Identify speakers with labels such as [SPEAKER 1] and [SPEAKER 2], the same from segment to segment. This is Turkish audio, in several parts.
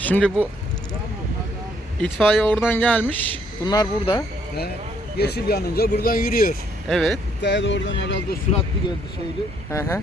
[SPEAKER 1] Şimdi bu itfaiye oradan gelmiş. Bunlar burada.
[SPEAKER 2] Yeşil yanınca buradan yürüyor.
[SPEAKER 1] Evet.
[SPEAKER 2] İtfaiye de oradan herhalde süratli geldi şeyli.
[SPEAKER 1] Hı hı.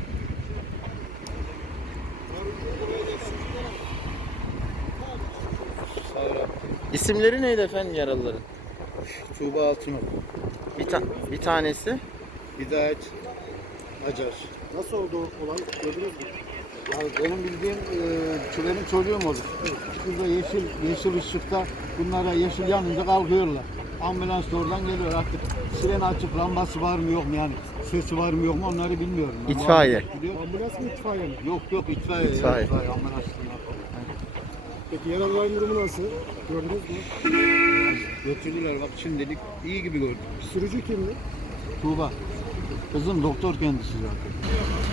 [SPEAKER 1] İsimleri neydi efendim yaralıların?
[SPEAKER 2] Tuğba Altınok.
[SPEAKER 1] Bir tanesi.
[SPEAKER 2] Hidayet Acar.
[SPEAKER 3] Nasıl oldu o olay? Gördünüz mü?
[SPEAKER 2] Ya benim bildiğim benim çocuğum olur. Burada yeşil ışıkta bunlara yeşil yanınca kalkıyorlar. Ambulans da oradan geliyor artık. Siren açık, lambası var mı yok mu yani sesi var mı yok mu onları bilmiyorum.
[SPEAKER 1] İtfaiye.
[SPEAKER 3] Ambulans mı itfaiye mi?
[SPEAKER 2] Yok itfaiye.
[SPEAKER 1] İtfaiye.
[SPEAKER 2] Ambulans.
[SPEAKER 3] Peki yaralıların durumu nasıl? Gördünüz mü?
[SPEAKER 2] Götürdüler bak şimdilik iyi gibi gördüm.
[SPEAKER 3] Sürücü kimdi?
[SPEAKER 2] Tuğba. Kızım doktor kendisi zaten.